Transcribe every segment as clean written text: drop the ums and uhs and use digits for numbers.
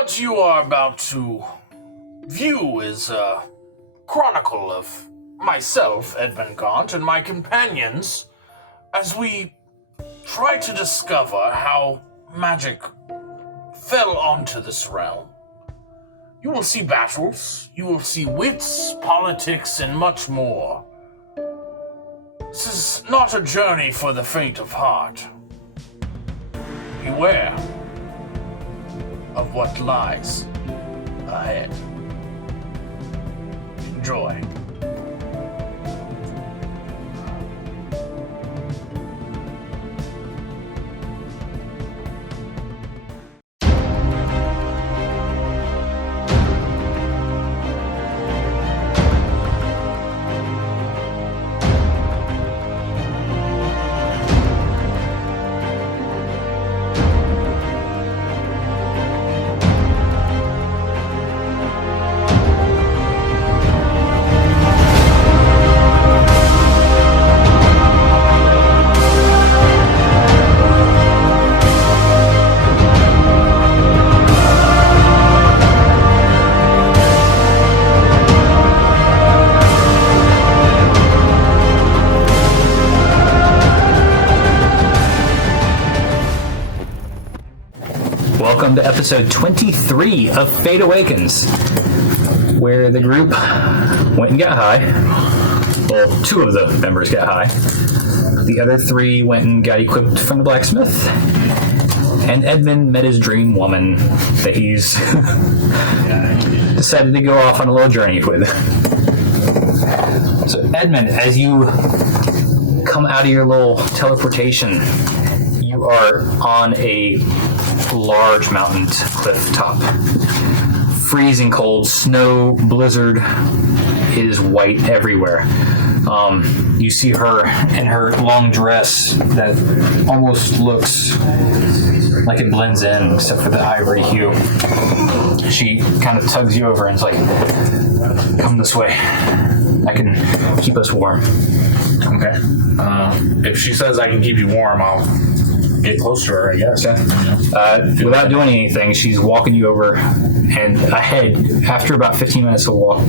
What you are about to view is a chronicle of myself, Edmund Gaunt, and my companions as we try to discover how magic fell onto this realm. You will see battles, you will see wits, politics, and much more. This is not a journey for the faint of heart. Beware of what lies ahead. Enjoy. Welcome to episode 23 of Fate Awakens, where the group went and got high. Well, two of the members got high. The other three went and got equipped from the blacksmith. And Edmund met his dream woman that he's decided to go off on a little journey with. So Edmund, as you come out of your little teleportation, you are on a large mountain cliff top. Freezing cold, snow, blizzard. It is white everywhere. You see her in her long dress that almost looks like it blends in, except for the ivory hue. She kind of tugs you over and is like, "Come this way. I can keep us warm." Okay. If she says I can keep you warm, I'll get close to her, I guess. Okay. Without doing anything, she's walking you over and ahead. After about 15 minutes of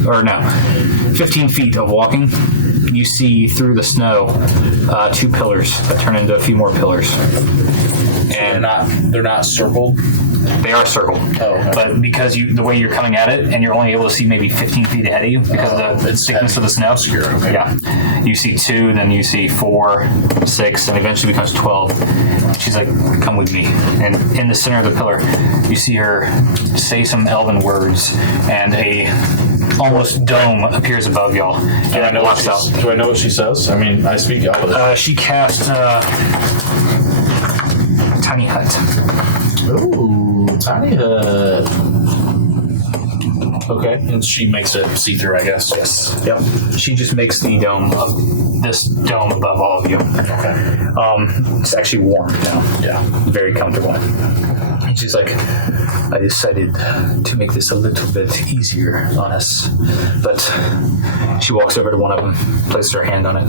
15 feet of walking, you see through the snow two pillars that turn into a few more pillars. And they're not circled? They are circled. Oh, okay. But because the way you're coming at it, and you're only able to see maybe 15 feet ahead of you because of the thickness of the snow. Obscure, okay. Yeah. You see 2, then you see 4, 6, and eventually becomes 12. She's like, "Come with me." And in the center of the pillar, you see her say some elven words, and a almost dome appears above y'all. And Do I know what she says? I mean, I speak Elvish. She cast Tiny Hut. Ooh, tiny hut. Okay, and she makes it see-through, I guess. Yes. Yep. She just makes this dome above all of you. Okay. It's actually warm now. Yeah. Very comfortable. And she's like, "I decided to make this a little bit easier on us." But she walks over to one of them, places her hand on it.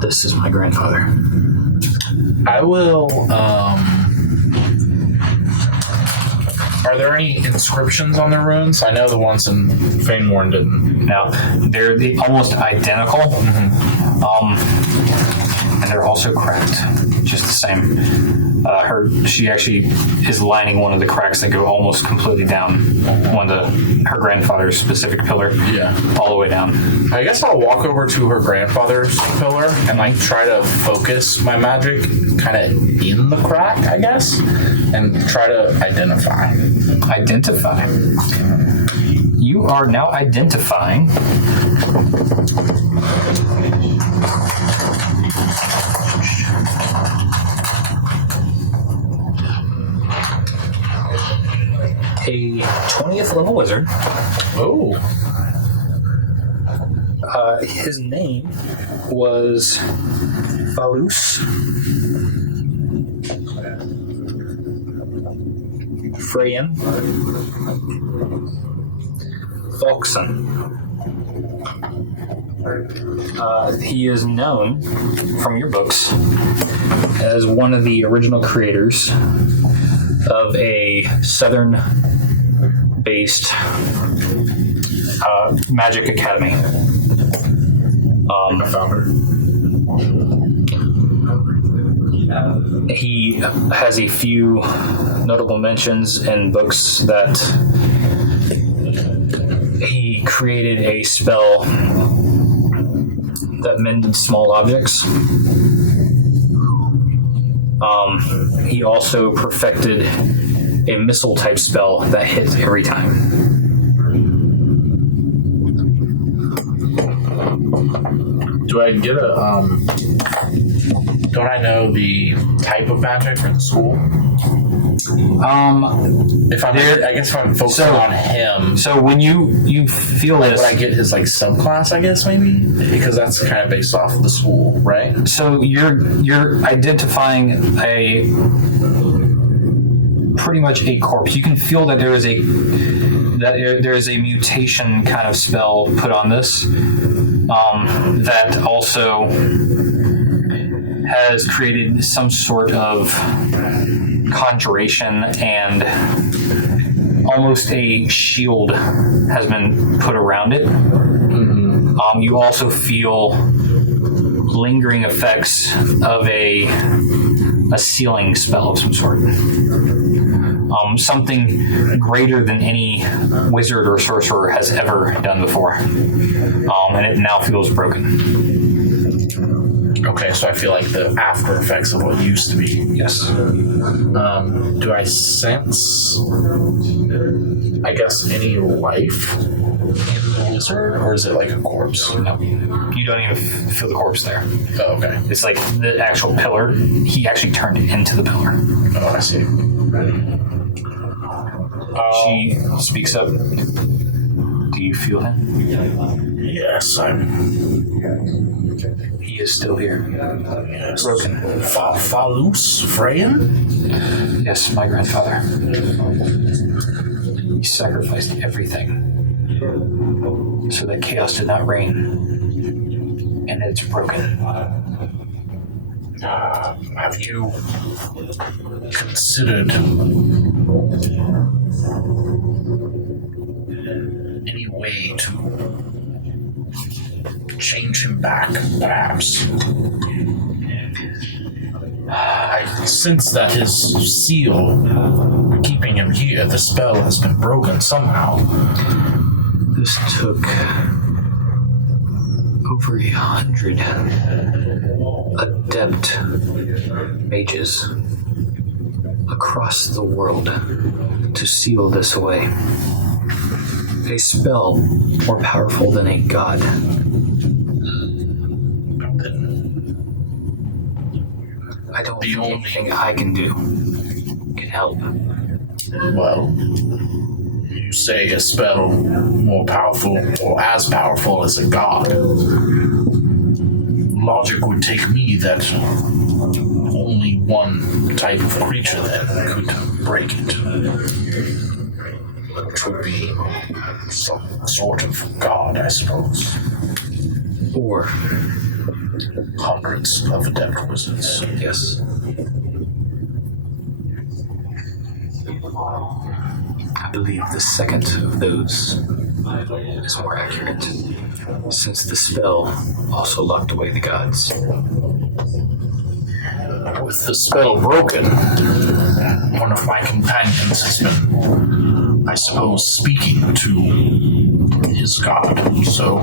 "This is my grandfather." I will, are there any inscriptions on the runes? I know the ones in Fanemorn didn't. Now, they're almost identical, and they're also cracked, just the same. She actually is lining one of the cracks that go almost completely down her grandfather's specific pillar. Yeah. All the way down. I guess I'll walk over to her grandfather's pillar and try to focus my magic kind of in the crack, I guess, and try to identify. Identify. You are now identifying a 20th level wizard. Oh. His name was Falus Freyan Falkson. He is known from your books as one of the original creators of a southern based magic academy. I found her. He has a few notable mentions in books that he created a spell that mended small objects. He also perfected a missile type spell that hit every time. Do I get a don't I know the type of magic for the school? If I'm, I guess if I'm focusing on him. So when you feel like, this, would I get his like subclass? I guess maybe because that's kind of based off of the school, right? so you're identifying a pretty much a corpse. You can feel that there is a mutation kind of spell put on this that also has created some sort of conjuration, and almost a shield has been put around it. You also feel lingering effects of a sealing spell of some sort. Something greater than any wizard or sorcerer has ever done before. And it now feels broken. Okay, so I feel like the after effects of what used to be. Yes. Do I sense, I guess, any life in the wizard, or is it like a corpse? No. You don't even feel the corpse there. Oh, okay. It's like the actual pillar. He actually turned it into the pillar. Oh, I see. She speaks up. Do you feel him? Yes, He is still here. Yes. Broken. Falus Freyan? Yes, my grandfather. He sacrificed everything so that chaos did not reign. And it's broken. Have you considered any way to change him back, perhaps? I sense that his seal, keeping him here, the spell has been broken somehow. This took over 100 adept mages across the world to seal this away. A spell more powerful than a god. I don't think anything I can do can help. Well, you say a spell more powerful or as powerful as a god. Logic would take me that only one type of creature then could break it. Which would be some sort of god, I suppose. Or, Hundreds of adept wizards. yes. I believe the second of those is more accurate, since the spell also locked away the gods. With the spell broken, one of my companions has been, I suppose, speaking to his god. So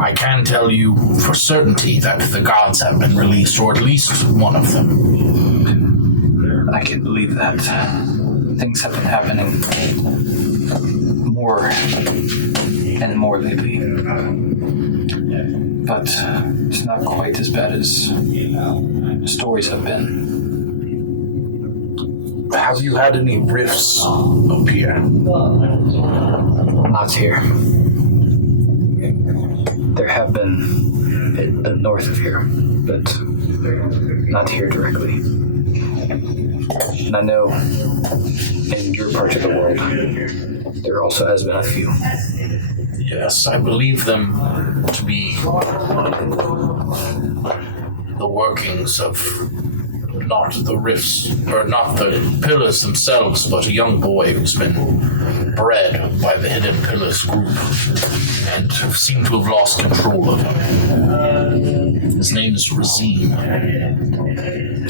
I can tell you for certainty that the gods have been released, or at least one of them. I can believe that. Things have been happening more and more lately. But it's not quite as bad as stories have been. Have you had any rifts appear? Not here. There have been in the north of here, but not here directly. And I know in your part of the world, there also has been a few. Yes, I believe them to be the workings of not the rifts, or not the pillars themselves, but a young boy who's been bred by the Hidden Pillars group and seem to have lost control of him. His name is Razim.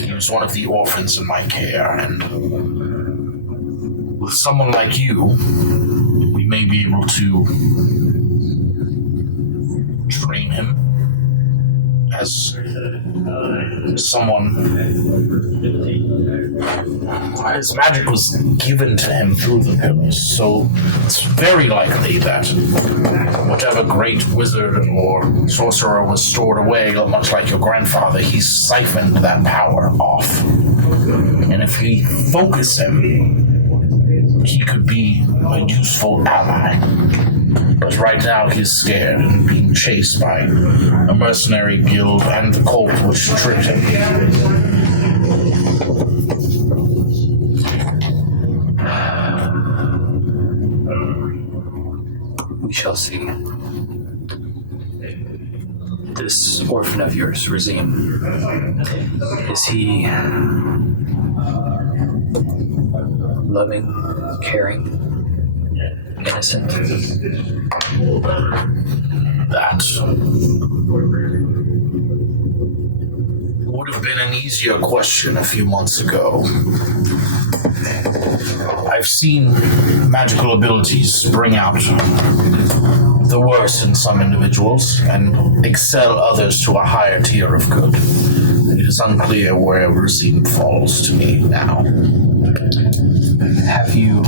He was one of the orphans in my care, and with someone like you, we may be able to train him as someone. His magic was given to him through the pillars, so it's very likely that whatever great wizard or sorcerer was stored away, much like your grandfather, he siphoned that power off. And if we focus him, he could be a useful ally. But right now he's scared and being chased by a mercenary guild and the cult which tricked him. We shall see. This orphan of yours, Razim, is he loving, caring, innocent? That would have been an easier question a few months ago. I've seen magical abilities bring out the worst in some individuals and excel others to a higher tier of good. It is unclear where Razim falls to me now. Have you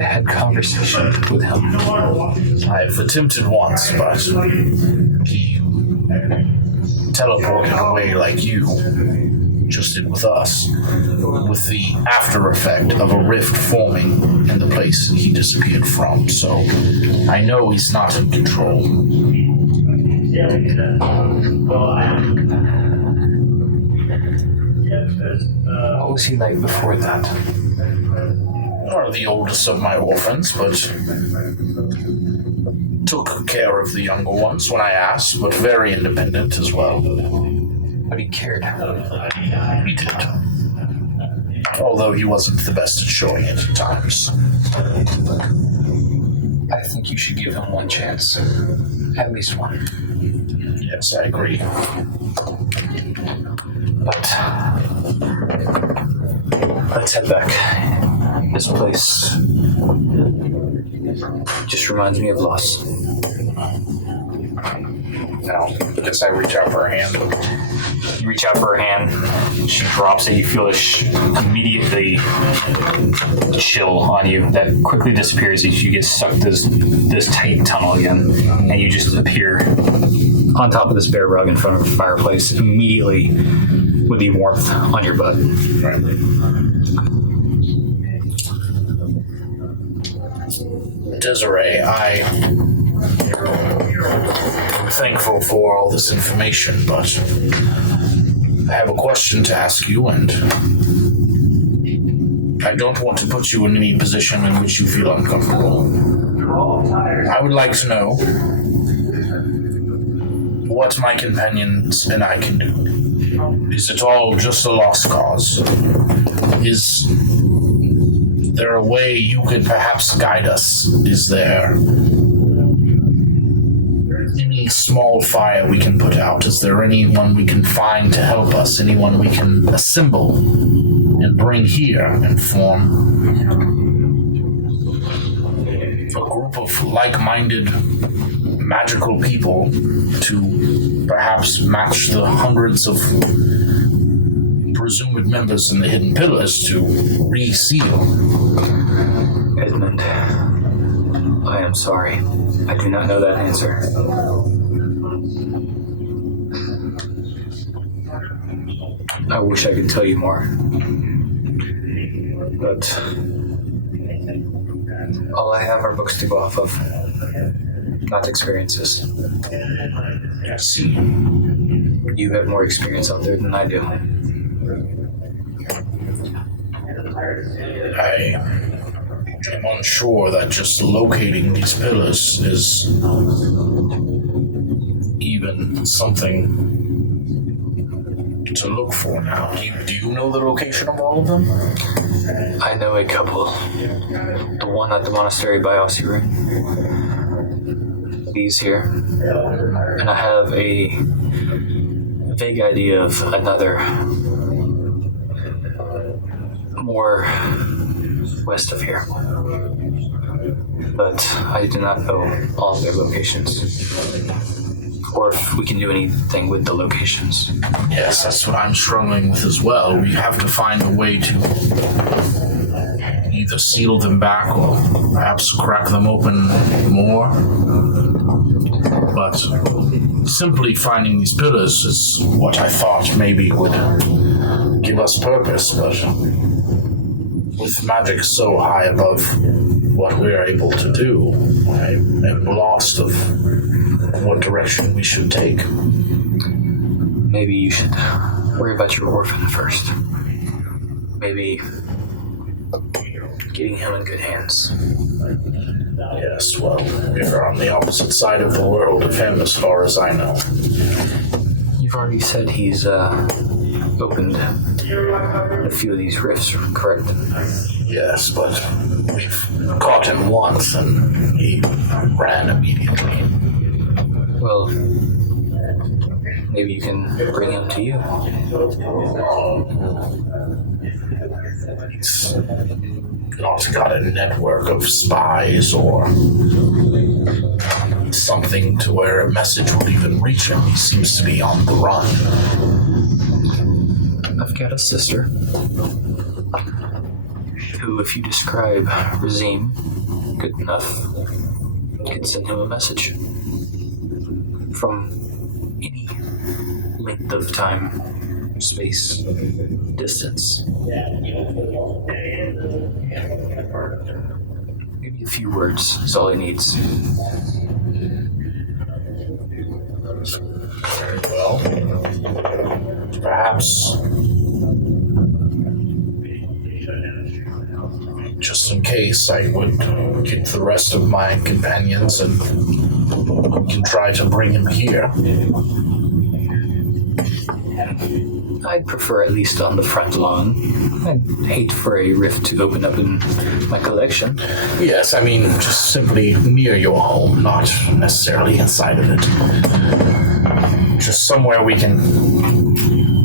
had conversation with him? I've attempted once, but he teleported away like you just did with us, with the after effect of a rift forming in the place he disappeared from. So I know he's not in control. What was he like before that? Are the oldest of my orphans, but took care of the younger ones when I asked, but very independent as well. But he cared. He did. Although he wasn't the best at showing it at times. I think you should give him one chance. At least one. Yes, I agree. But let's head back. This place just reminds me of loss. Now, I guess I reach out for her hand. You reach out for her hand, she drops it. You feel a immediately chill on you that quickly disappears as you get stuck this tight tunnel again, and you just appear on top of this bare rug in front of a fireplace immediately with the warmth on your butt. Right. Desiree, I'm thankful for all this information, but I have a question to ask you, and I don't want to put you in any position in which you feel uncomfortable. I would like to know what my companions and I can do. Is it all just a lost cause? Is there a way you could perhaps guide us? Is there any small fire we can put out? Is there anyone we can find to help us? Anyone we can assemble and bring here and form a group of like-minded magical people to perhaps match the hundreds of presumed members in the Hidden Pillars to reseal? Edmund, I am sorry. I do not know that answer. I wish I could tell you more. But all I have are books to go off of, not experiences. I see. You have more experience out there than I do. I am unsure that just locating these pillars is even something to look for now. Do you know the location of all of them? I know a couple. The one at the monastery by Ossirin. These here. And I have a vague idea of another more west of here. But I do not know all of their locations. Or if we can do anything with the locations. Yes, that's what I'm struggling with as well. We have to find a way to either seal them back or perhaps crack them open more. But simply finding these pillars is what I thought maybe would give us purpose, but with magic so high above what we're able to do, I am lost of what direction we should take. Maybe you should worry about your orphan first. Maybe getting him in good hands. Yes, well, we're on the opposite side of the world of him as far as I know. You've already said he's opened a few of these rifts, correct? Yes, but we've caught him once and he ran immediately. Well, maybe you can bring him to you. He's not got a network of spies or something to where a message would even reach him. He seems to be on the run. I've got a sister who, if you describe Razim good enough, can send him a message from any length of time, space, distance. Maybe a few words is all he needs. Very well. Perhaps just in case, I would get the rest of my companions and we can try to bring him here. I'd prefer at least on the front lawn. I'd hate for a rift to open up in my collection. Yes, I mean just simply near your home, not necessarily inside of it. Just somewhere we can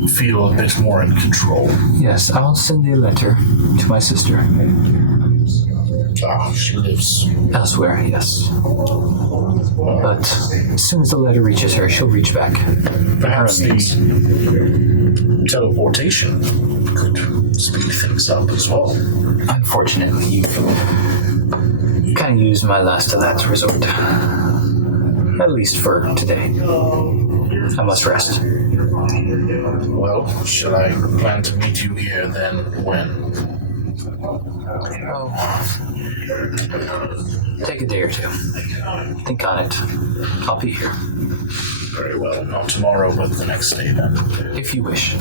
feel a bit more in control. Yes, I'll send a letter to my sister. Ah, she lives Elsewhere, yes. But as soon as the letter reaches her, she'll reach back. perhaps the teleportation could speed things up as well. Unfortunately, you've kind of used my last resort. At least for today. I must rest. Well, shall I plan to meet you here then when? Oh. Take a day or two. Think on it. I'll be here. Very well, not tomorrow, but the next day then. If you wish.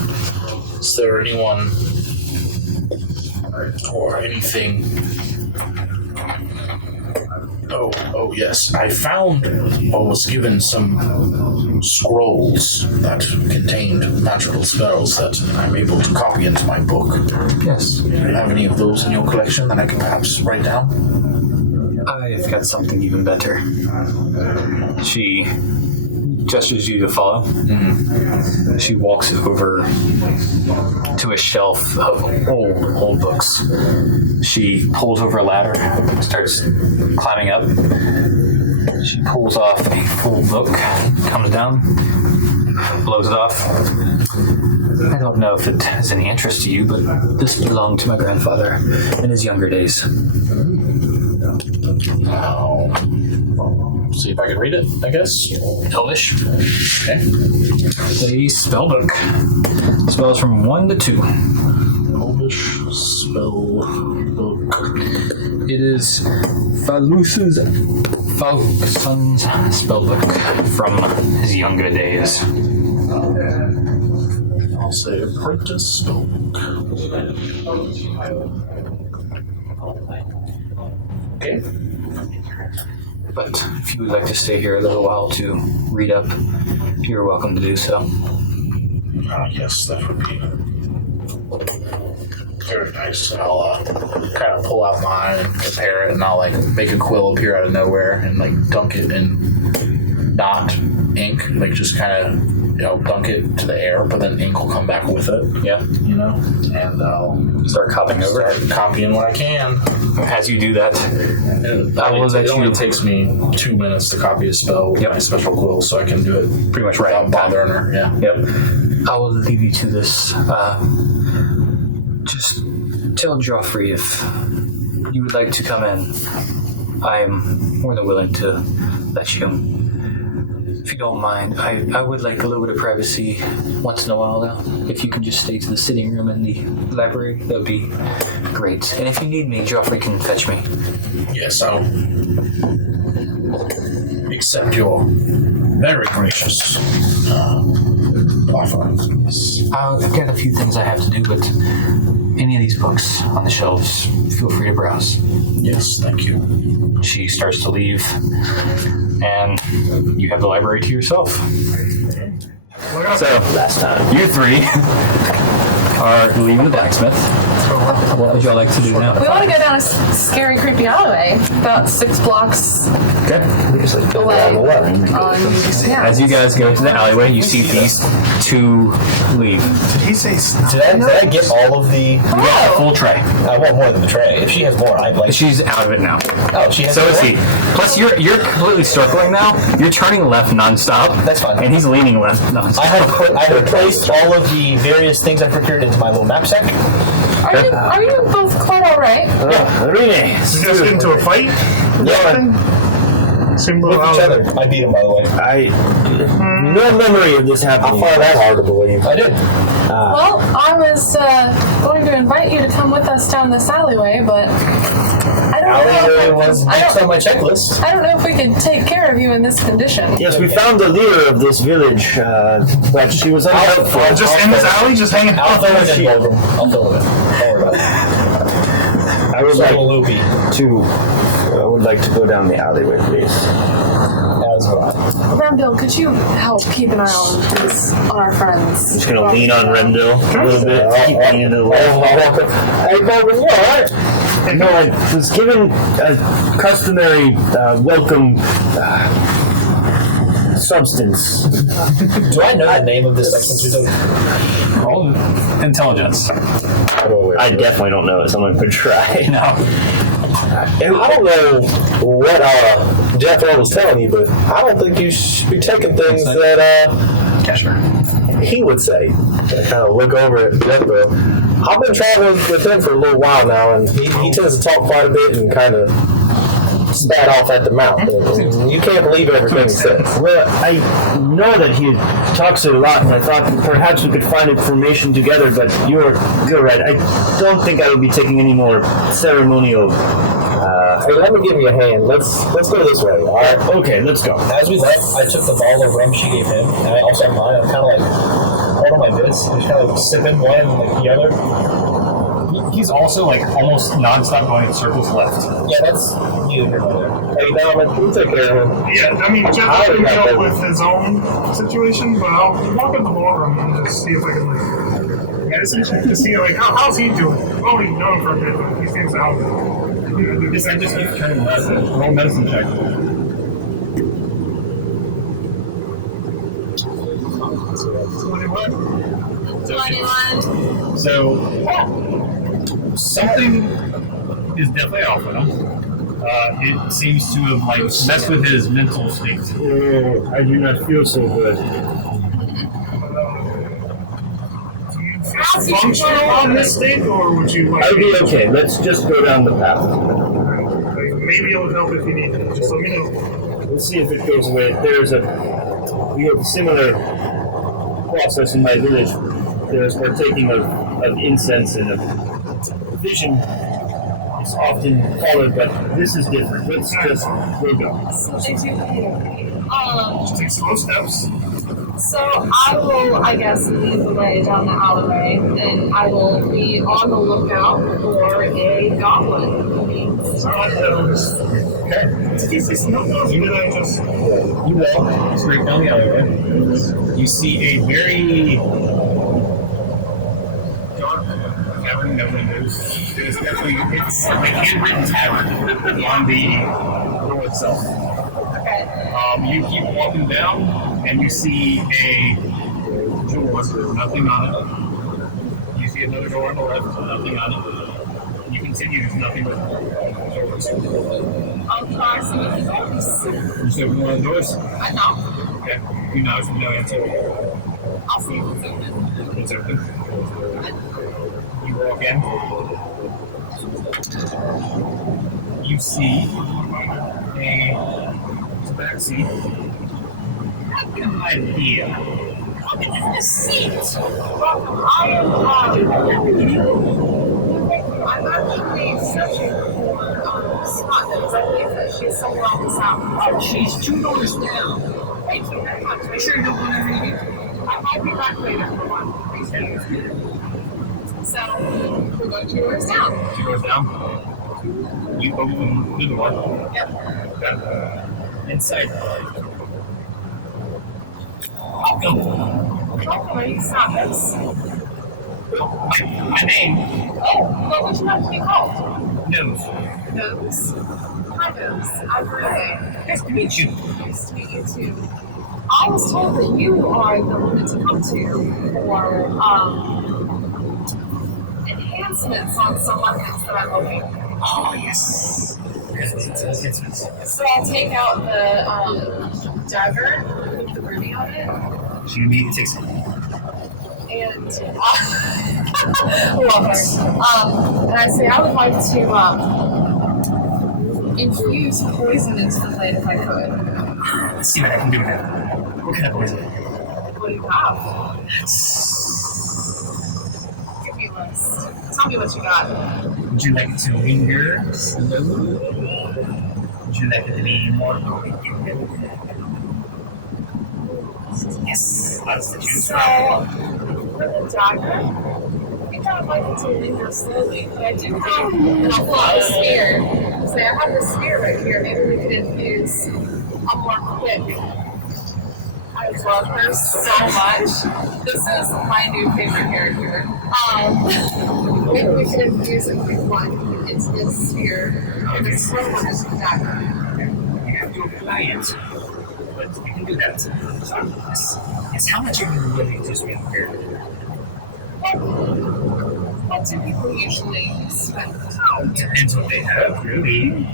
Is there anyone or anything? Oh yes. I found or was given some scrolls that contained magical spells that I'm able to copy into my book. Yes. Do you have any of those in your collection that I can perhaps write down? I've got something even better. She gestures you to follow. Mm-hmm. She walks over to a shelf of old books. She pulls over a ladder, starts climbing up. She pulls off a full book, comes down, blows it off. I don't know if it has any interest to you, but this belonged to my grandfather in his younger days. See if I can read it, I guess. Elvish. Okay. A spell book. Spells from 1 to 2. Elvish spell book. It is Falus's Falkson's spellbook from his younger days. I'll say apprentice spell book. Okay. But if you would like to stay here a little while to read up, you're welcome to do so. Yes, that would be very nice. And I'll kind of pull out mine and compare it, and I'll like make a quill appear out of nowhere and like dunk it in not ink, like just kind of dunk it to the air, but then ink will come back with it. Yeah. And I'll Start copying over. start copying what I can. As you do that, It only takes me 2 minutes to copy a spell with my special quill, so I can do it pretty much right without bothering her. Yeah. Yep. I will leave you to this. Just tell Joffrey if you would like to come in. I am more than willing to let you. If you don't mind, I would like a little bit of privacy once in a while, though. If you could just stay to the sitting room in the library, that would be great. And if you need me, Joffrey can fetch me. Yes, I'll accept your very gracious offer. Yes. I've got a few things I have to do, but any of these books on the shelves, feel free to browse. Yes, thank you. She starts to leave, and you have the library to yourself. So, Last time. you three are leaving the blacksmith. What would y'all like to do now? We want to go down a scary, creepy alleyway about 6 blocks Okay. We just like go away. down the left. Yeah. As you guys go to the alleyway, you see these two leave. Did he say Did I get all of the? You got a full tray. I want more than the tray. If she has more, I'd like. She's out of it now. Oh, she has So more? is he. Plus, you're completely circling now. You're turning left nonstop. That's fine. And he's leaning left nonstop. I have placed all of the various things I procured into my little knapsack. Are you both quite all right? Really? Did you guys get into a fight? Yeah. Seemed a With little each out of other. I beat him, by the way. No memory of this happening. How far That's back? hard to believe. I did. Well, I was going to invite you to come with us down this alleyway, but I don't Alleyway know. was next on my checklist. I don't know if we could take care of you in this condition. Yes, we found the leader of this village, but she was unhelpful. just in this alley, just hanging I'll out fill there. it in, Logan. I'll fill it in. Don't worry about it. I would So like loopy. to go down the alleyway, please. As well. Remdil, could you help keep an eye on our friends? Just gonna lean on Remdil a little bit. Keep leaning to the left. Hey, Baldwin, you alright? No, I was given a customary welcome substance. Do I know the name of this substance we took? Roll intelligence. I definitely don't know it, so I'm gonna try. No. I don't know what Jethro was telling you, but I don't think you should be taking things that Casper. he would say. I kind of look over at Jethro. I've been traveling with him for a little while now, and he tends to talk quite a bit and kind of spat off at the mouth. And you can't believe everything he says. Well, I know that he talks a lot, and I thought perhaps we could find information together, but you're right. I don't think I would be taking any more ceremonial. Hey, let me give you a hand. Let's go this way, all right? Okay, let's go. As we left, I took the bottle of rum she gave him, and I also have mine. I'm kind of like holding my bits, and just kind of like sipping one and like the other. He's also like almost nonstop going in circles left. Yeah, that's neither here nor there. Hey, Donovan, you take care of him. Yeah, I mean, Jeff can deal with his own situation, but I'll walk in the ballroom and just see if I can, like, medicine check to see, like, how's he doing? I've already known him for a bit, but he seems out. Just keep turning left. Roll medicine check. 21. So something is definitely off with him. It seems to have like messed with his mental state. I do not feel so good. Functional on this state, or would you like I'll be okay. Let's just go down the path. maybe it'll help if you need it. Just let me know. Let's see if it goes away. We have a similar process in my village. There's partaking of incense and of vision is often followed, but this is different. Let's just go. Just take slow steps. So I will, I guess, lead the way down the alleyway, and I will be on the lookout for a goblin. Okay. You and I just You walk straight down the alleyway. You see a very dark tavern, no windows. There's definitely it's a handwritten tavern on the door itself. Okay. You keep walking down, and you see a door with nothing on it. You see another door on the left, nothing on it. You continue, there's nothing but doors. I'll try some of the doors. You just open one of the doors. I know. Okay. You know, no answer. I'll see if it's open. It's open. You walk in. You see a back seat. I've got an idea. Look at this seat. Welcome. I'm actually searching for Scott because I believe that she's somewhere on this out. Oh, she's 2 doors down. Thank you very much. Make sure you don't want to read it. I might be back later for one. Appreciate it. So we're going 2 doors down. 2 doors down. You open the door. Yep. Okay. Inside. Welcome. Are you Snappers? My name. Oh, what would you like to be called? Nose. Nose. Hi, Nose. I'm Renee. Nice to meet you. Nice to meet you too. I was told that you are the woman to come to for enhancements on some weapons that I'm looking. Oh, yes. Yes. So I'll take out the dagger with the ruby on it. She immediately takes it. And love her. And I say I would like to infuse poison into the blade if I could. Let's see what I can do with it. What kind of poison? What do you have? Give me a list. Tell me what you got. Would you like it to linger slowly? Would you like it to be more? Yes, lots to choose So, from. for the dagger, I think I would like it to linger slowly. But I do have an awful lot of spear. So I have the spear right here. Maybe we could infuse a more quick. I love her so much. This is my new favorite character. Maybe we could infuse a quick one into this spear. And the slow one is the dagger. You have to apply it. But you can do that. So, yes, how much are you willing to spend here? What do people usually spend? Depends what they have, really.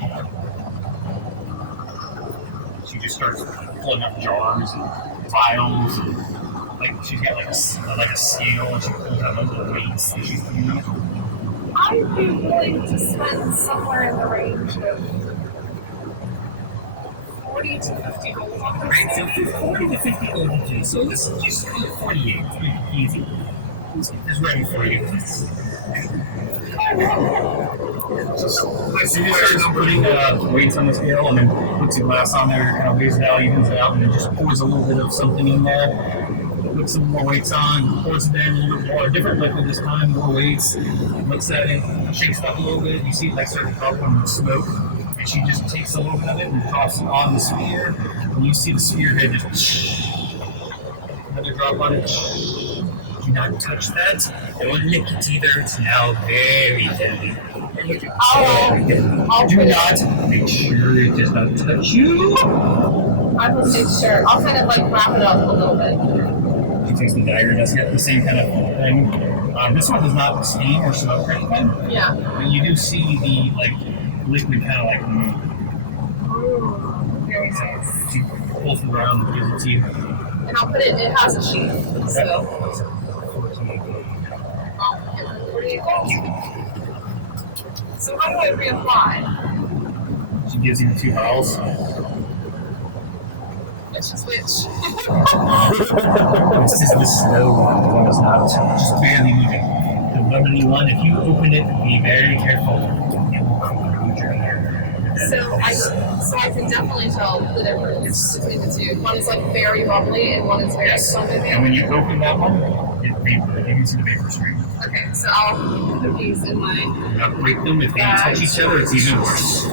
She just starts pulling up jars and vials, and like she's got like a scale, and she pulls out those little weights that she's putting up. I'd be willing to spend somewhere in the range of 40 to 50 gold on this. Right, so 40 to 50 gold each. So this is just 48. It's pretty easy. It's ready for you. So you start putting weights on the scale, and then puts your glass on there, kind of weighs it out, evens it out, and then just pours a little bit of something in there. Puts some more weights on, pours it in a little bit more, different liquid this time, more weights. Looks at it, shakes it up a little bit. You see it like start to pop from the smoke. And she just takes a little bit of it and drops it on the spear. And you see the spearhead just another drop on it. Do not touch that. Don't lick it either. It's now very heavy. I'll Do not make sure it does not touch you. I will make sure. I'll kind of like wrap it up a little bit. She takes the dagger, does get the same kind of thing. This one does not steam or smoke or anything. Yeah. But you do see the like liquid kind of like move. Ooh, very nice. She pulls it around and gives it to you. And I'll put it has a sheath. So. 48 gold. So how do I reapply? She gives you the 2 vials. Let's just switch. This is the slow one. The one that's not just barely moving. The bubbly one, if you open it, be very careful. It will corrode your hair. So I can definitely tell the difference between the two. One is like very bubbly and one is very stomachy. And when you open that one, it vapor. You can see the vapor stream. Okay, so I'll put these in my. Break them if they touch each other. It's even worse.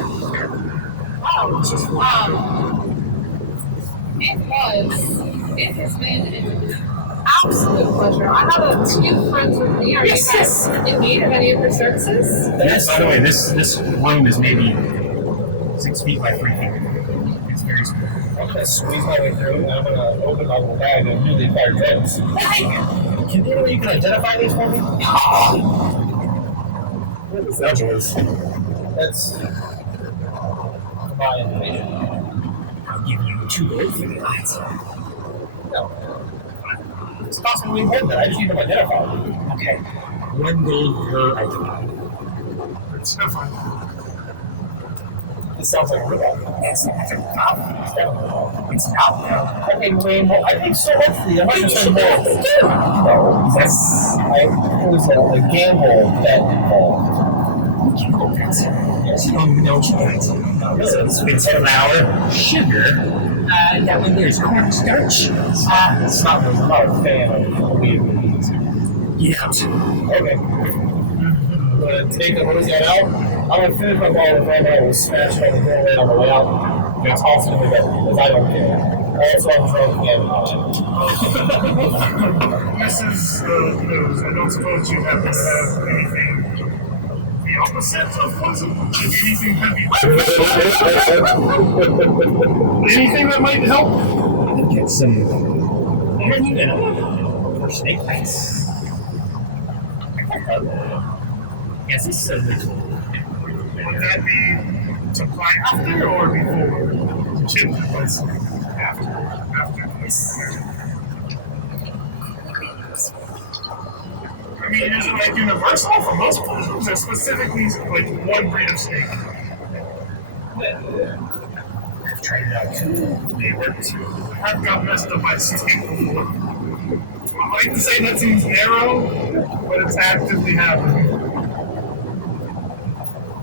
It has been an absolute pleasure. I have a few friends with me. Are you guys in need of any of your services? Yes. By the way, this room is maybe 6 feet by 3 feet. It's very small. I'm gonna squeeze my way through, and I'm gonna open up the bag of newly fired guns. Can you can identify these for me? What is that noise? That's my information. I'll give you 2 gold for the lights. No. It's possibly more than that. I just need them identified. Okay. 1 gold per item. It's no fun. This sounds like a ripoff. It's not a problem. It's definitely a ripoff. It's not. I paid way more. I paid so much for these. I'm not just saying more. No, that's it was a gamble bet involved. Gamble bets. Yes, you don't even know what you got. No, really. It's flour, sugar. That one there's cornstarch. It's not. I'm not a fan of weed. Yeah. Okay. I'm gonna take what is that out? I'm gonna finish my ball with right now. We'll smash it on the doorway on the way out. I'm gonna toss it in the gut because I don't care. That's why I'm throwing the game. This is the news. I don't suppose you happen to have anything the opposite of poison? Anything heavy? Anything that might help? Get some venom for snake bites. Yes, this is a ritual. Would that be to apply after or before? To chip the poison? After this. I mean, is it like universal for most poisons, or specifically like one breed of snake? I've tried it out too. They work too. I've got messed up by snake before. I like to say that seems narrow, but it's actively happening.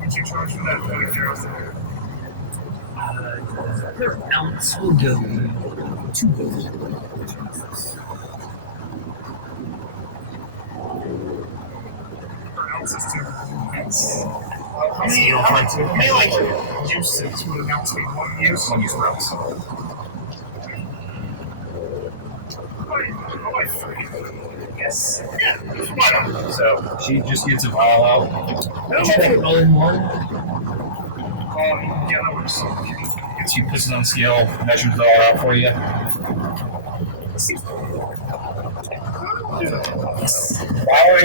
Would you charge for that out of curiosity? Per ounce will go 2 gold. Per ounce is 2. Yes. How many like uses would an ounce be? 1 use? 1 use per ounce. Like 3. Yes. Yeah, why not? So she just gets a vial out. No, Check it all in one. yeah, that works. She puts it on scale, measures it all out for you. I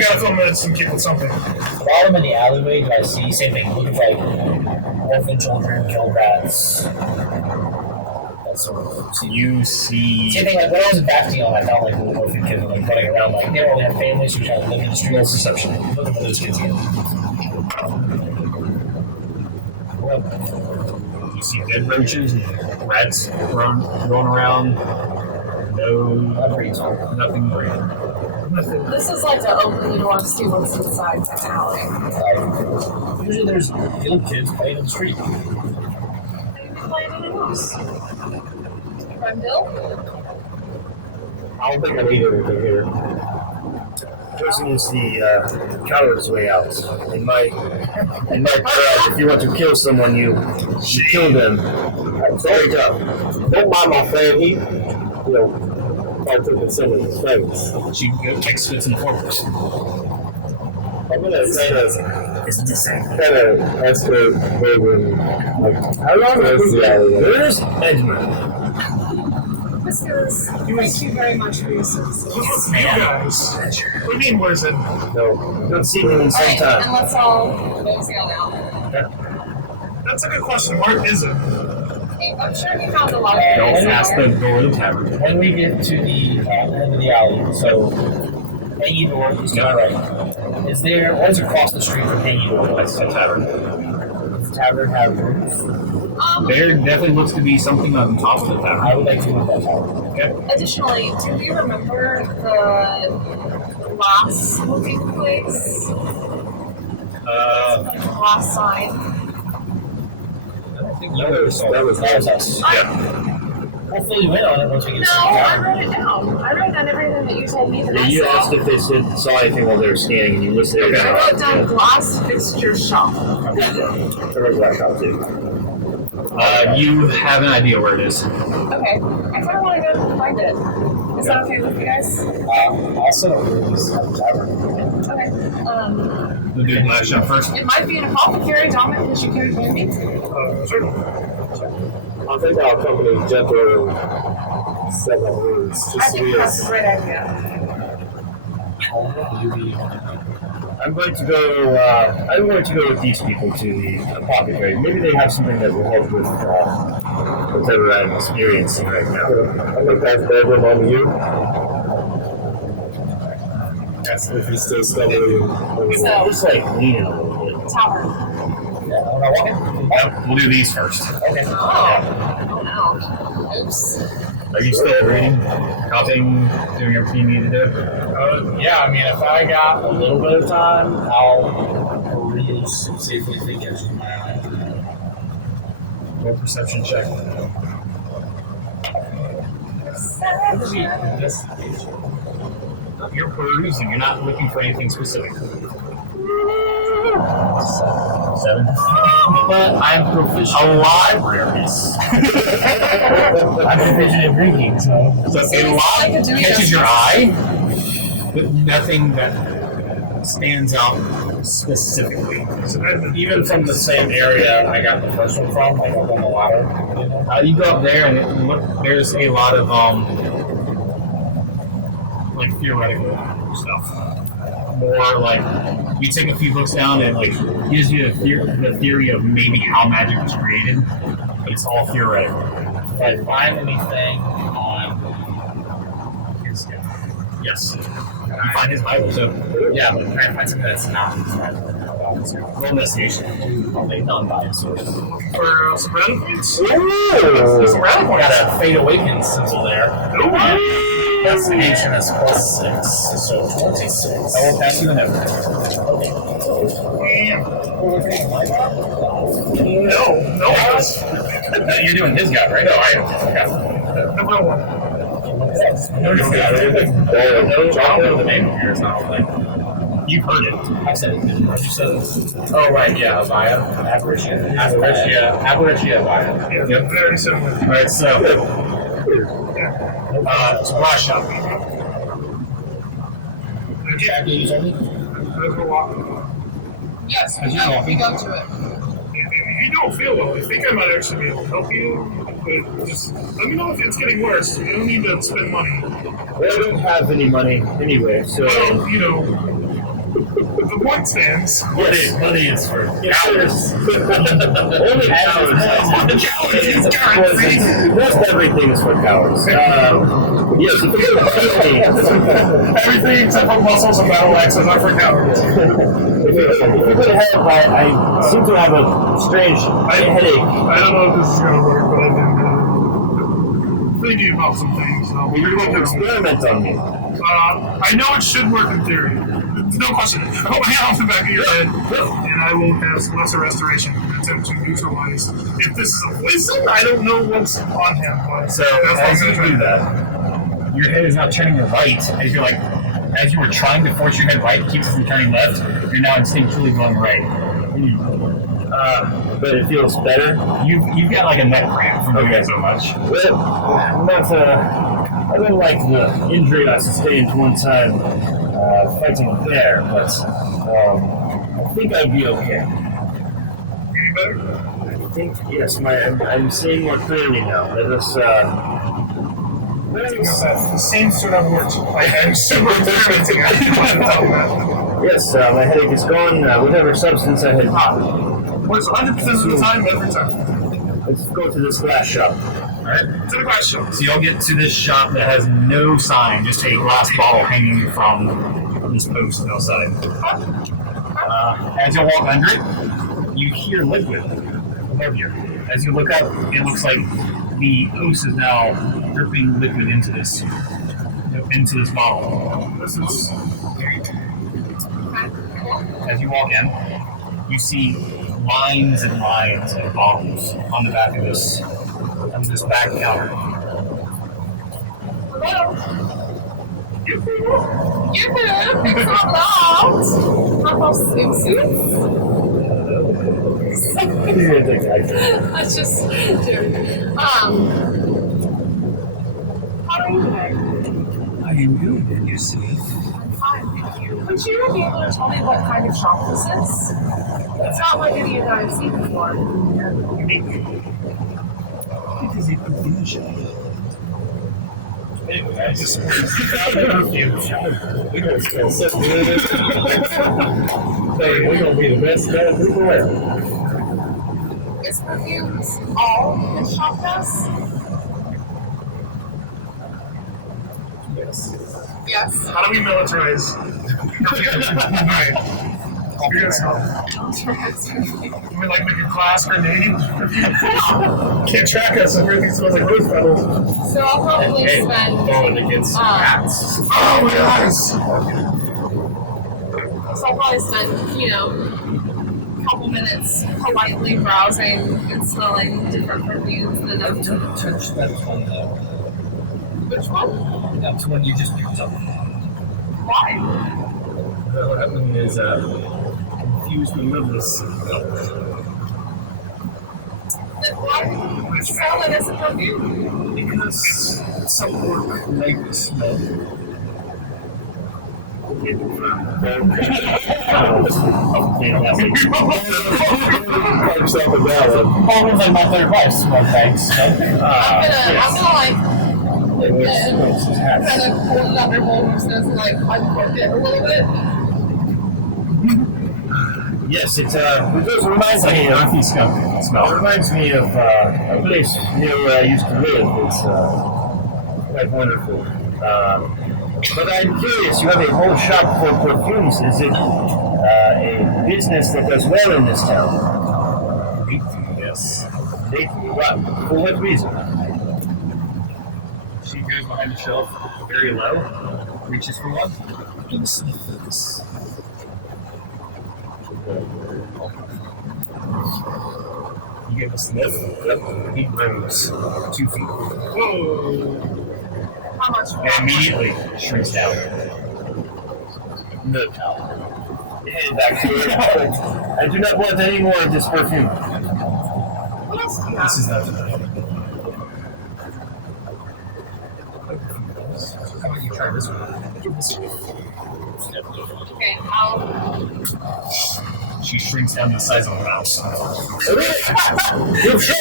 gotta film this and keep it something. While I'm in the alleyway, do I see same thing? Looks like orphan children, killed rats. That sort of. So you see. Same thing like when I was in Bastille, I found like little orphan kids like running around like they don't really have families who try to live in the streets. Perception. Looking for those kids again. You see dead roaches and rats going around. No, nothing great. This is like to open the door, see what's inside the alley. Usually there's little kids playing in the street. Maybe playing in a house. Friend Bill? I don't think I need anything here. Person is the coward's way out. In my crowd, if you want to kill someone, you kill them. Straight up. Don't mind my friend. He, partook in some of his things. She takes fits in the fortress. I'm gonna Isn't this kind of escort Regrouping. Like, how long is the alleyway? Where's Edmund? Whiskers, thank you very much for your services. What's with you guys? What do you mean, where's it? No, not seen him in some Alright, time. and let's all mosey on out. That's a good question. Where is it? Hey, I'm sure you found a lot of Don't things ask there. the door of the tavern. When we get to the end of the alley, so Hangy Door is to my right. Is there, what is across the street from Hangy Door? That's the tavern. Does the tavern have rooms? There definitely looks to be something on top of the I tavern. would like to look at that tavern. Okay. Additionally, do you remember the glass looking place? Like the glass sign? think that was us. We'll fill you in on it once we get No, I wrote it down. I wrote down everything that you told me that Yeah, I you saw. asked if they saw anything while they were scanning, and you listed it. I wrote down glass fixture shop. I wrote that shop too. You have an idea where it is. Okay. I kind of want to go find it. Is that okay with you guys? I'll set up rooms at the tavern. Okay. We'll do glass shop first. It might be an apothecary, Dominic, because you carried candy. Certainly. I think our company is gentle and set up rules. I Just so think we that's a great idea. I'm going to go with these people to the apothecary. Maybe they have something that will help with whatever I'm experiencing right now. I think that's bedroom on you. That's If he's still stumbling. So, Just like leaning a little bit. tavern. We'll do these first. Oh no. Oops. Are you still reading, copying, doing everything you need to do? Yeah, I mean, if I got a little bit of time, I'll peruse, see if anything catches my eye. Roll perception check. You're perusing, you're not looking for anything specific. 7. But I'm proficient A libraries. I'm proficient in drinking, so. So a lot catches your eye, but nothing that stands out specifically. Even from the same area I got the first one from, like up on the ladder. You know? You go up there and there's a lot of like theoretical stuff. More like you take a few books down and like gives you the theory of maybe how magic was created, but it's all theoretical. Like, find anything on his guy. Yes. You find his Bible, so Yeah, but can I find something that's not his Bible? roll investigation. Probably non-biased source. For some random points. Some random point got a Fate Awakens symbol there. That's ancient as +6, so 26. I will pass you the note. No. You're doing his guy, right? No, I am. The real one. I don't know the name of yours now. Like, you've heard it. I said it. What you said? Oh, right, yeah, Avaya. Apparitia. Avaya. Yeah, Yep. very similar. All right, so It's glass shop. Okay. You told me? Let's go walk. Yes, As we you're go walking. to it. If you don't feel well, I think I might actually be able to help you. But just let me know if it's getting worse. You don't need to spend money. Well, I don't have any money anyway, so. Well, you know, the point stands. Money is for Cowards. Only cowards. Most everything is for cowards. Yes, if you could help me. Everything except for muscles and battle axes are for cowards. If you could help, I seem to have a strange headache. I don't know if this is going to work, but I've been thinking about some things. So You're going to experiment on me. I know it should work in theory. No question. Hold my hand off the back of your head, and I will cast Lesser Restoration and attempt to neutralize. If this is a poison, I don't know what's on him. But So that's as what you I'm going do to try. that, your head is now turning right. As you were trying to force your head right to keep it from turning left, you're now instinctually going right. But it feels better. You've got like a neck cramp from doing it so much. Well, I don't like the injury I sustained one time fighting a bear, but I think I'd be okay. Any better? I think, yes, I'm seeing more clearly now. Let us, The same sort of works. Like, I'm super experimenting. I didn't want to tell you that. yes, my headache is gone. Whatever substance I had. Works 100% of the time, every time. Let's go to this glass shop. Alright? To the glass shop. So you'll get to this shop that has no sign, just a glass bottle hanging from this post outside. As you walk under it, you hear liquid above you. As you look up, it looks like the host is now dripping liquid into this bottle. This is As you walk in, You see lines and lines of bottles on the back of this back counter. Hello? You it's not loud. How about swimsuits? That's just joking. How are you today? I am good, and you see. I'm fine, thank you. Would you be able to tell me what kind of shop this is? It's not like any that I've seen before. It is a perfume shop. Anyway, I just perfume shop. We're gonna smell so good. Hey, we're gonna be the best people around. Is perfumes all this shop does? Yes. Yes. How do we militarize? Alright. You guys know. We like make a class for name. Can't track us, so everything smells like rose petals. So I'll probably spend against hats. Oh my gosh! So I'll probably spend, a couple minutes politely browsing and smelling different perfumes and then Don't touch that one though. which one? That's one you just picked up. Why? That one is confused with Lilith's. Then why do you sell it as a perfume? Because some work like the smell. Always like my third wife, small bags. I'm gonna like kind of pull it out their holders and uncork it a little bit. Yes, it does remind me of. It reminds me of a place near where I used to live. It's quite wonderful. But I'm curious, you have a whole shop for perfumes. Is it a business that does well in this town? Yes. Lately, what? For what reason? She goes behind the shelf, very low, reaches for one. Give us some of this. You give a sniff. He moves 2 feet. Whoa! How much more? And immediately shrinks down. No. Hand back to her. I do not want any more of this perfume. What else do you have? This is not How about you try this one? Give this one. Okay, how? She shrinks down to the size of a mouse.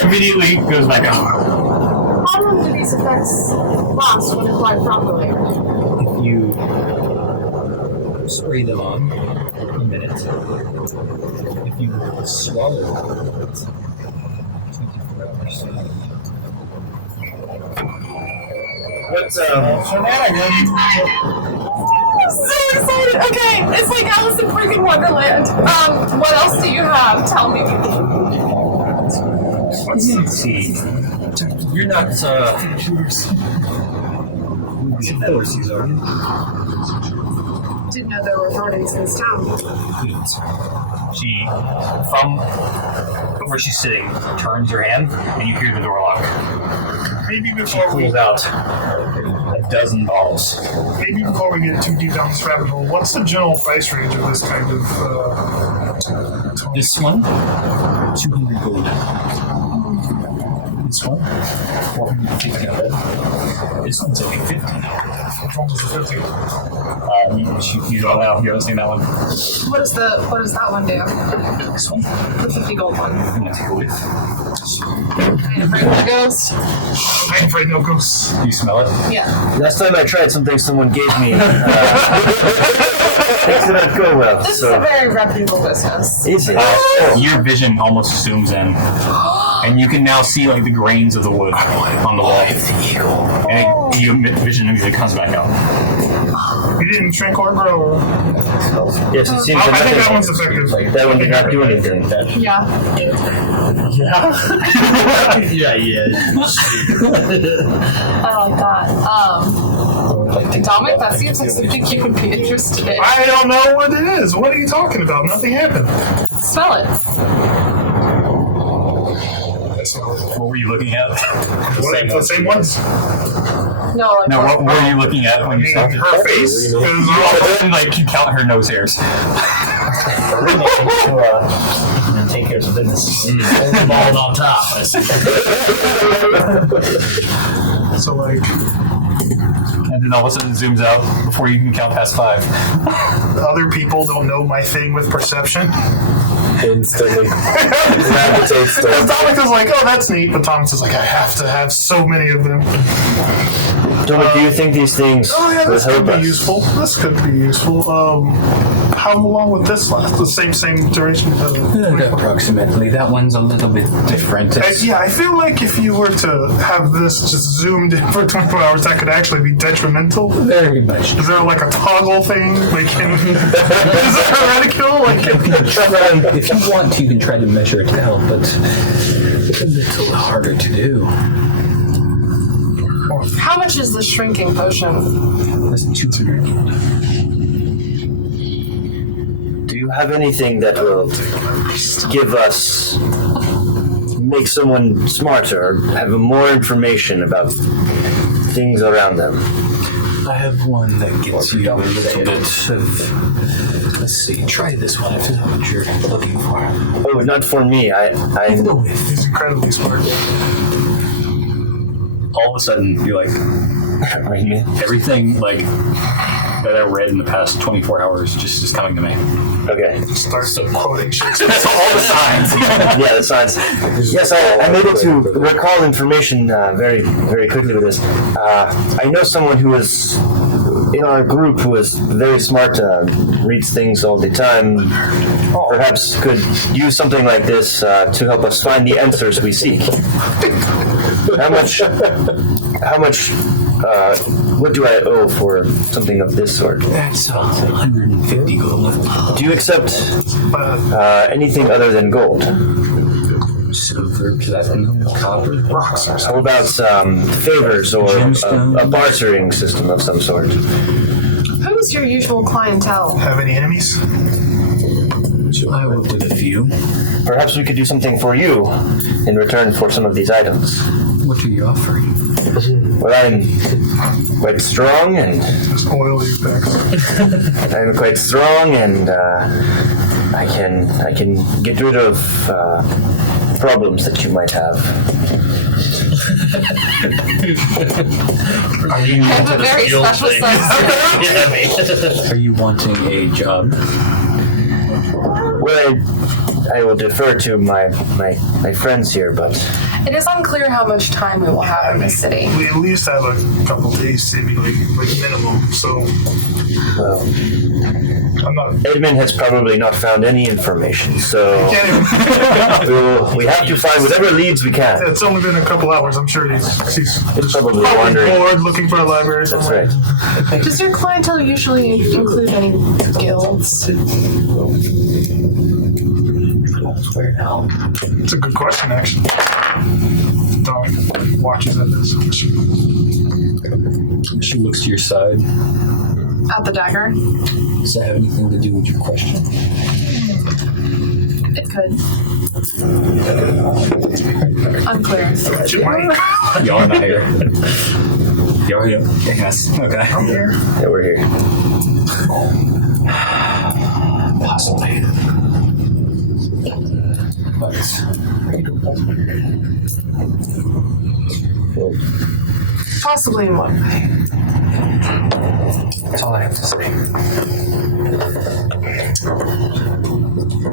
Immediately goes back out. How long do these effects last when applied properly? If you spray them on, a minute. If you swallow it, 24 hours. What's I'm so excited. Okay, it's like Alice in freaking Wonderland. What else do you have? Tell me. Let's see. You're not, forces, are you? Didn't know there were parties in this town. She, from where she's sitting, turns her hand, and you hear the door lock. Maybe She before we pulls out a dozen bottles. get too deep down this rabbit hole, what's the general price range of this kind of This one, 200 gold. This one, 450 gold. This one's only 50. which one was the 50? You don't allow, you haven't seen that one. What does that one do? This one, The 50 gold one. I'm gonna take a whiff. I ain't afraid of the ghost. I ain't afraid no ghosts. Do you smell it? Yeah. Last time I tried something someone gave me, things did not go well. This is a So very reputable business. is it? Your vision almost zooms in, and you can now see like the grains of the wood on the wall. And your vision immediately comes back out. You didn't drink or grow. Yes, it seems I think that that one's effective. that one did not do anything. Yeah. Yeah. I like that. Dominic, that seems like something you would be interested in. I don't know what it is. What are you talking about? Nothing happened. Smell it. What were you looking at? The same ones. No, like No, what were you looking at when you saw it? Her face. You like you count her nose hairs. Really to take care of some business. Bald on top. So like, And then all of a sudden it zooms out before you can count past 5. other people don't know my thing with perception. Instantly gravitates to. Because Thomas is like, oh, that's neat, but Thomas is like, I have to have so many of them. Dominic, do you think these things Oh yeah, would this could help be us? useful. This could be useful. How long would this last? The same duration? Approximately. That one's a little bit different. Yeah, I feel like if you were to have this just zoomed in for 24 hours, that could actually be detrimental. Very much. Is there like a toggle thing? Like, is it heretical? Like, If you want to, you can try to measure it out, but it's a little harder to do. How much is the shrinking potion? That's 200. Do you have anything that will give us, make someone smarter, or have more information about things around them? I have one that gets you a little bit of... Let's see, try this one if that's what you're looking for. Oh, not for me. I'm he's incredibly smart. All of a sudden, you're like, everything like that I read in the past 24 hours just is coming to me. okay. Starts quoting Shakespeare. All the signs. Yeah, the signs. Yes, I'm able to recall information very, very quickly with this. I know someone who is in our group who is very smart, reads things all the time. Perhaps could use something like this to help us find the answers we seek. How much, what do I owe for something of this sort? That's 150 gold. Do you accept anything other than gold? Silver, platinum, copper, rocks. How about favors or a bartering system of some sort? Who is your usual clientele? Have any enemies? I work with a few. Perhaps we could do something for you in return for some of these items. What are you offering? Well, I'm quite strong, and Just oil your backs. I'm quite strong, and I can get rid of problems that you might have. I have a very special size. Are you wanting a job? Well, I will defer to my friends here, but It is unclear how much time we will have in the city. We at least have a couple days, seemingly, like minimum. So, well, I'm not. Edmund has probably not found any information, so Can't even. we have to find whatever leads we can. It's only been a couple hours. I'm sure he's It's probably wandering. bored, looking for a library. That's somewhere. right. Does your clientele usually include any guilds? It's a good question, actually. Dog watches at this. She looks to your side. At the dagger? Does that have anything to do with your question? It could. Unclear. Y'all are not here. Y'all are here. Yes. Okay. I'm here. Yeah, we're here. Possibly. But Possibly in what way? that's all I have to say.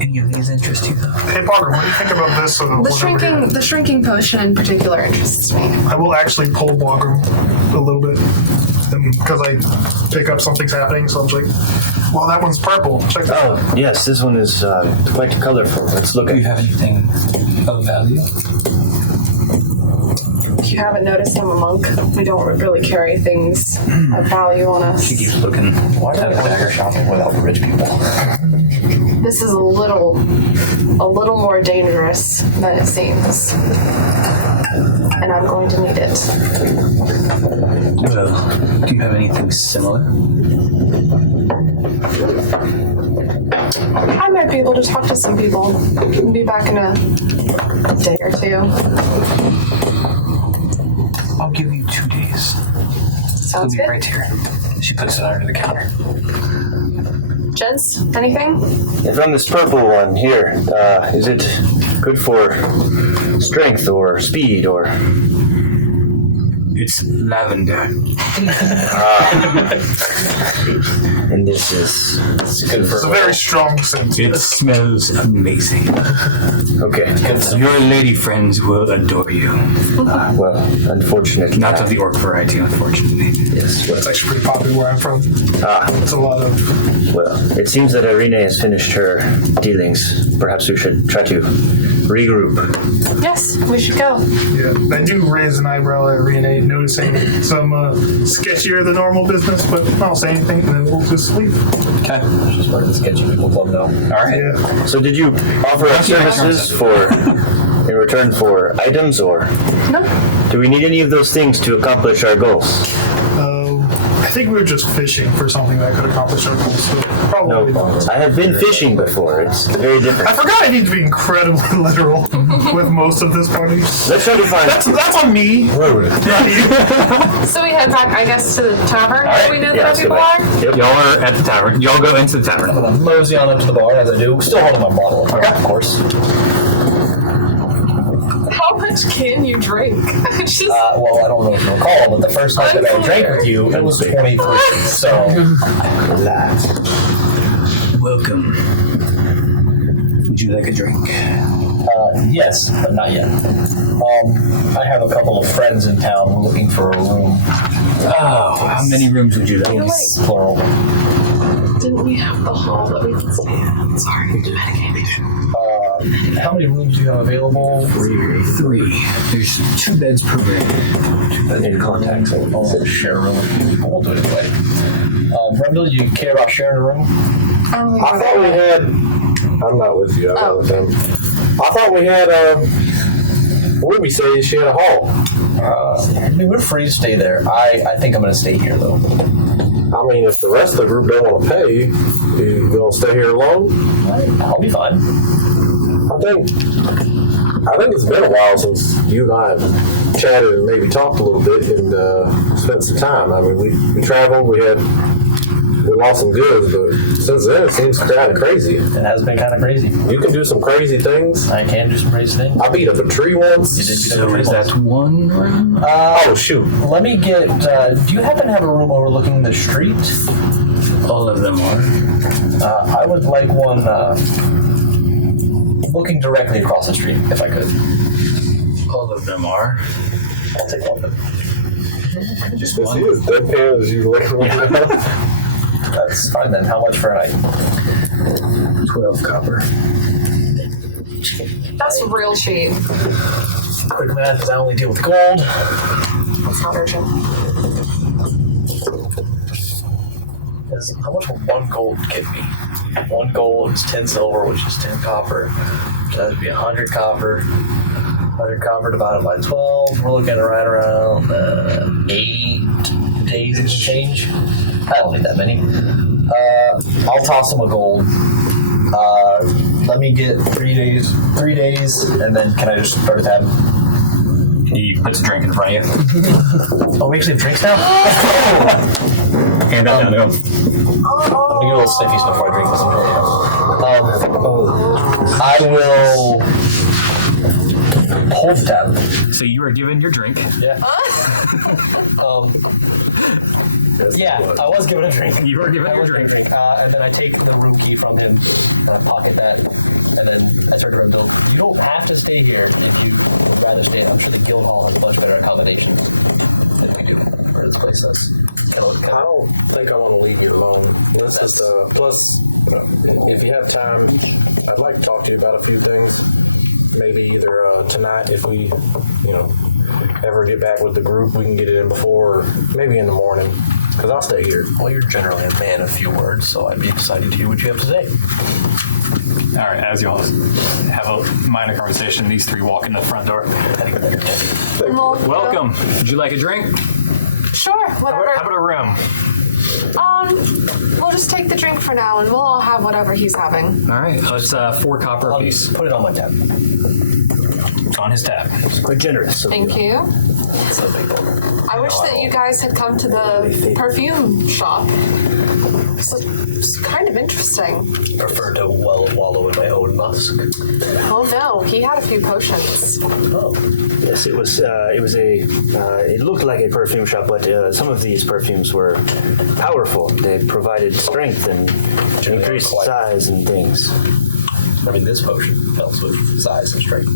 Any of these interest you, though? Hey, Potter, what do you think about this? The shrinking potion in particular interests me. I will actually pull Wagram a little bit because I pick up something's happening. So I'm like, well, that one's purple. Check that out. Oh, yes, this one is quite colorful. Let's look Do at you have anything of value? If you haven't noticed, I'm a monk. We don't really carry things of value on us. She keeps looking. Why do I dagger shopping without rich people? This is a little more dangerous than it seems. And I'm going to need it. Well, do you have anything similar? I might be able to talk to some people. Be back in a day or two. I'll give you 2 days. Sounds It'll be good. right here. She puts it under the counter. Gents, anything? And from this purple one here, is it good for strength or speed or? It's lavender. And this is good It's for a very strong scent. It smells amazing. okay. Your lady friends will adore you. Well, unfortunately, Not of the orc variety, unfortunately. yes. Well, It's actually pretty popular where I'm from. It's a lot of. well, it seems that Irene has finished her dealings. Perhaps we should try to regroup. Yes, we should go. Yeah, I do raise an eyebrow at Rene, noticing some sketchier than normal business, but I'll say anything and then we'll just leave. Okay. Just part of the sketchy people club now. All right. Yeah. So, did you offer us services in return for items, or No? do we need any of those things to accomplish our goals? I think we were just fishing for something that could accomplish our goals, so probably not. I have been fishing before. It's very different. I forgot I need to be incredibly literal with most of this party. Let's try to find. That's on me. Not you. So we head back, I guess, to the tavern where we know Yeah, that let's go people back. are? Yep. Y'all are at the tavern. Y'all go into the tavern. I'm gonna mosey on up to the bar as I do, still holding my bottle, of course. How much can you drink? Just Well, I don't know if you recall, but the first night that I drank with you, it was 23. So, Welcome. Would you like a drink? yes, but not yet. I have a couple of friends in town who are looking for a room, Oh, how many rooms would you like? plural. didn't we have the hall that we could stay at? Sorry, medicated. How many rooms do you have available? 3. There's 2 beds per room. In contact. So I'll share a room. We'll do it anyway. Brendel, you care about sharing a room? I thought we had. I'm not with you. I'm not with them. I thought we had. What did we say? She had a hall. I mean, we're free to stay there. I think I'm going to stay here, though. I mean, if the rest of the group don't want to pay, you gonna stay here alone? I'll be fine. I think it's been a while since you and I have chatted and maybe talked a little bit and spent some time. I mean, we traveled, we lost some goods, but since then it seems kind of crazy. It has been kind of crazy. You can do some crazy things. I can do some crazy things. I beat up a tree once. You did beat up So a is that 1 room? Oh shoot! Let me get. Do you happen to have a room overlooking the street? All of them are. I would like one looking directly across the street, if I could. All of them are. I'll take one. Just Is he one. as deadpan as you look right now? That's fine then. How much for a night? 12 copper. That's real cheap. Quick math is I only deal with gold. That's not urgent. How much will 1 gold get me? 1 gold is 10 silver, which is 10 copper. So that would be 100 copper. 100 copper divided by 12. We're looking at right around 8 days and change. I don't need that many. I'll toss him a gold. Let me get 3 days. 3 days, and then can I just start a tab? He puts a drink in front of you. Oh, we actually have drinks now? Hand that down to him. I'm gonna get a little sniffies before I drink this. I will hold the tab. So you are given your drink. Yeah. Yeah, I was given a drink. You are given I your was given drink. a drink. And then I take the room key from him, and I pocket that, and then I turn to Brendel. You don't have to stay here if you would rather stay. I'm sure the guild hall has much better accommodations than we do for this place does. I don't think I want to leave you alone. Let's just, plus, if you have time, I'd like to talk to you about a few things. Maybe either tonight, if we, ever get back with the group, we can get it in before, or maybe in the morning, because I'll stay here. Well, you're generally a man of few words, so I'd be excited to hear what you have to say. All right, as you all have a minor conversation, these 3 walk in the front door. Welcome. Would you like a drink? Sure. whatever. How about a room? We'll just take the drink for now, and we'll all have whatever he's having. All right, it's 4 copper I'll apiece. put it on my tab. It's on his tab. Quite generous. Thank you. So big one. I wish that you guys had come to the perfume shop. It's kind of interesting. Prefer to wallow in my own musk. Oh no, he had a few potions. Oh. Yes, it was. It looked like a perfume shop, but some of these perfumes were powerful. They provided strength and increased quite. size and things. I mean, this potion helps with size and strength.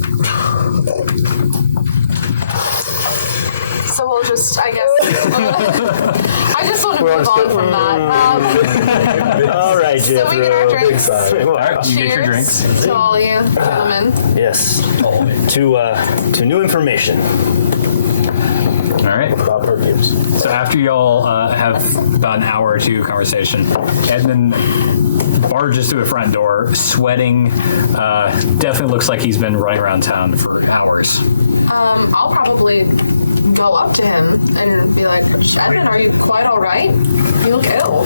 So we'll just, I guess. I just want to move on from that. All right, So Jethro. we get our drinks. All right, you get your Cheers drinks. to all you gentlemen. Yes. To new information. All right. About perfumes. So after y'all have about an hour or two conversation, Edmund barges through the front door, sweating. Definitely looks like he's been running around town for hours. I'll probably go up to him and be like, Edmund, are you quite all right? You look ill.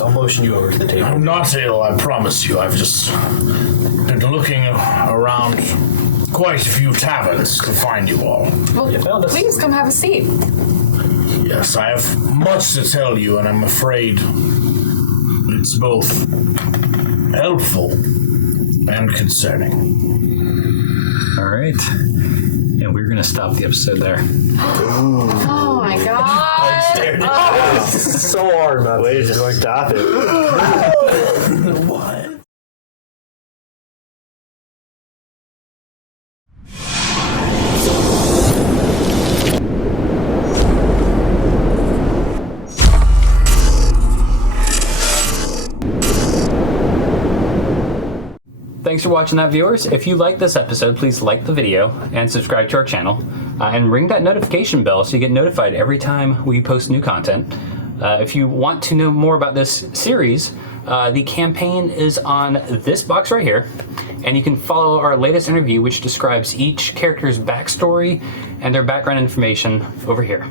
I'll motion you over to the table. I'm not ill, I promise you. I've just been looking around quite a few taverns to find you all. Well, You found us. please come have a seat. Yes, I have much to tell you, and I'm afraid it's both helpful and concerning. All right. And we're going to stop the episode there. Oh my god. Oh. So hard not Way to to. just stop it. What? Thanks for watching that, viewers. If you like this episode, please like the video and subscribe to our channel. And ring that notification bell so you get notified every time we post new content. If you want to know more about this series, the campaign is on this box right here. And you can follow our latest interview, which describes each character's backstory and their background information over here.